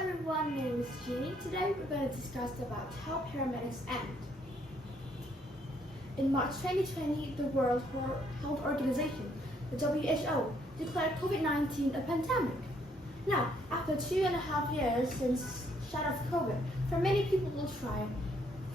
everyone, my name is Jeannie. Today we're going to discuss about how paramedics end. In March 2020, the World Health Organization, the WHO, declared COVID-19 a pandemic. Now, after 2.5 years since start of COVID, for many people will try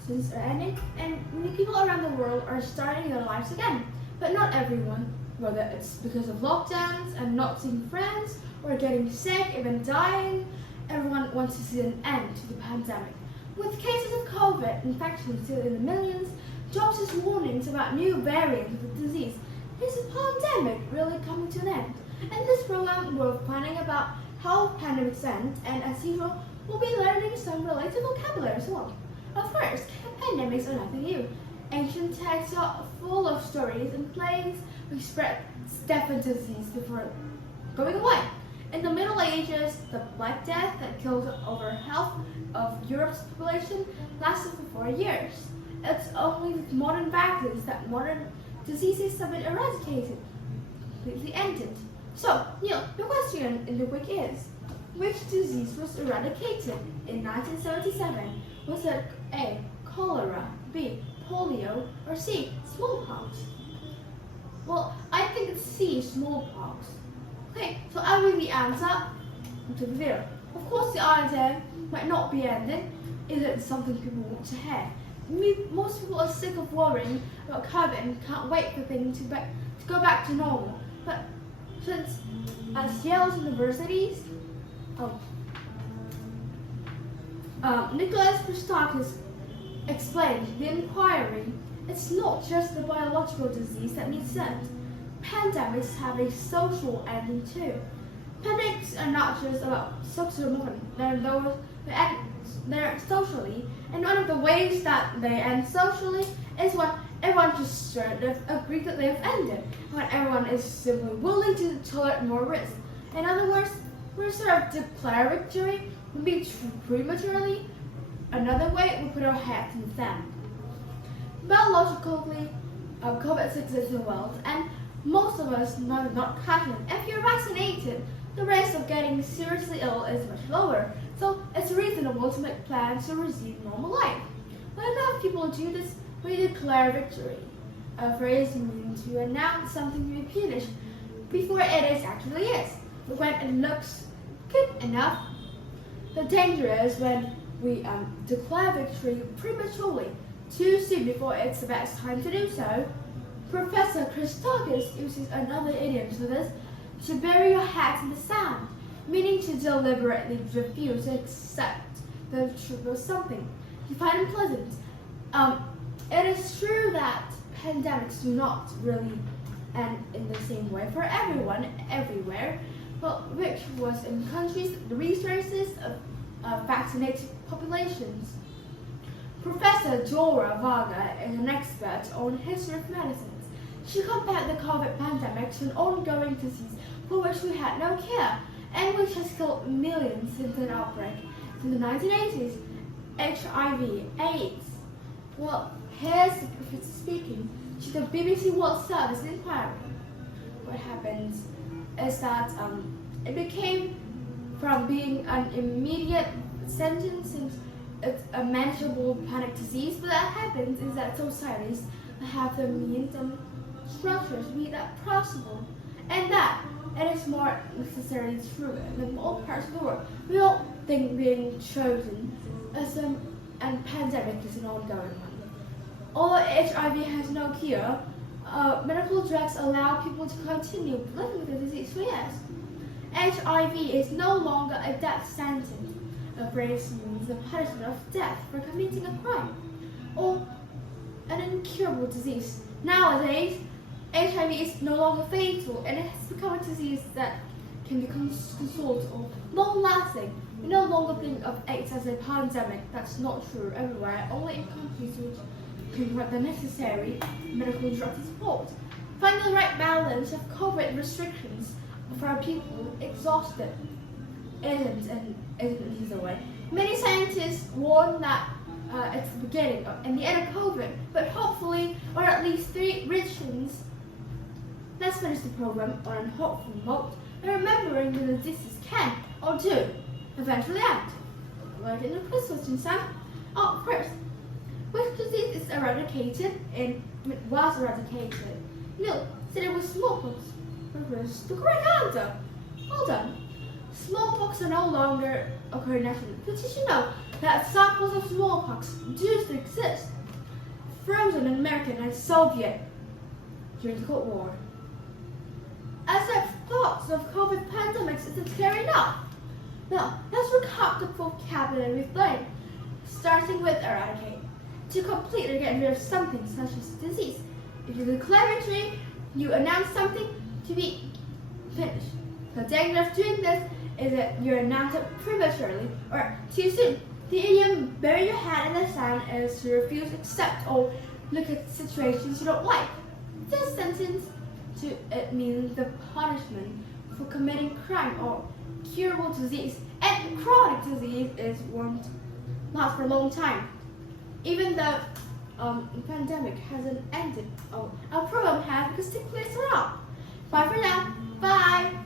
since are ending, and many people around the world are starting their lives again. But not everyone, whether it's because of lockdowns and not seeing friends, or getting sick, even dying, everyone wants to see an end to the pandemic. With cases of COVID infection still in the millions, doctors' warnings about new variants of the disease, is the pandemic really coming to an end? In this program, we're finding about how pandemics end, and as usual, we'll be learning some related vocabulary as well. But first, pandemics are nothing new. Ancient texts are full of stories and plagues which spread deadly disease before going away. In the Middle Ages, the Black Death that killed over half of Europe's population lasted for 4 years. It's only with modern vaccines that modern diseases have been eradicated, completely ended. So, Neil, the question in the week is, which disease was eradicated in 1977? Was it A, cholera, B, polio, or C, smallpox? Well, I think it's C, smallpox. Okay, so I'll read the answer to the video. Of course, the answer might not be ended. Is it something people want to hear? Most people are sick of worrying about COVID and can't wait for things to go back to normal. But since Yale's universities, Nicholas Christakis explained the inquiry, it's not just the biological disease that needs end. Pandemics have a social ending too. Pandemics are not just about social movement, they're socially, and one of the ways that they end socially is when everyone just sort of agrees that they have ended, when everyone is simply willing to tolerate more risk. In other words, we sort of declare victory, maybe prematurely. Another way, we put our heads in the sand. Biologically, COVID exists in the world, and most of us know not catching it. If you're vaccinated, the risk of getting seriously ill is much lower, so it's reasonable to make plans to resume normal life. When enough people do this, we declare victory, a phrase meaning to announce something to be finished before it actually is. But when it looks good enough, the danger is when we declare victory prematurely, too soon before it's the best time to do so. Professor Christakis uses another idiom for this, to bury your head in the sand, meaning to deliberately refuse to accept the truth of something you find unpleasant. It is true that pandemics do not really end in the same way for everyone, everywhere, but which was in countries with the resources of vaccinated populations. Professor Dora Varga is an expert on history of medicine. She compared the COVID pandemic to an ongoing disease for which we had no cure and which has killed millions since an outbreak in the 1980s, HIV, AIDS. Well, here's the professor speaking to the BBC World Service inquiry. What happens is that it became from being an immediate sentence and it's a manageable panic disease, but that happens is that societies have the means and structures to be that possible, and that it is more necessarily true in all parts of the world. We don't think being chosen as a pandemic is an ongoing one. Although HIV has no cure, medical drugs allow people to continue living with the disease for years. HIV is no longer a death sentence. A phrase means the punishment of death for committing a crime, or an incurable disease. Nowadays, HIV is no longer fatal, and it has become a disease that can be controlled or long-lasting. We no longer think of AIDS as a pandemic. That's not true everywhere, only in countries which can provide the necessary medical drug support. Finding the right balance of COVID restrictions for our people exhausted isn't an easy way. Many scientists warn that it's the beginning and the end of COVID, but hopefully, or at least 3 regions. Let's finish the program on a hopeful note and remembering that the disease can or do eventually end. Like in the first question, Sam. Oh, first, which disease is eradicated was eradicated? No, said it was smallpox. Which was the correct answer. Well done. Smallpox are no longer occurring naturally, but did you know that samples of smallpox do still exist, frozen in American and Soviet during the Cold War? As if thoughts of COVID pandemics isn't scary enough. Now, let's recap the vocabulary we've learned, starting with eradicate. To completely get rid of something such as disease. If you declare victory, you announce something to be finished. The danger of doing this is that you announce it prematurely or too soon. The idiom bury your head in the sand is to refuse, accept, or look at situations you don't like. This sentence it means the punishment for committing crime or curable disease, and chronic disease is one lasts for a long time. Even though the pandemic hasn't ended, our program has because it clears it up. Bye for now. Bye.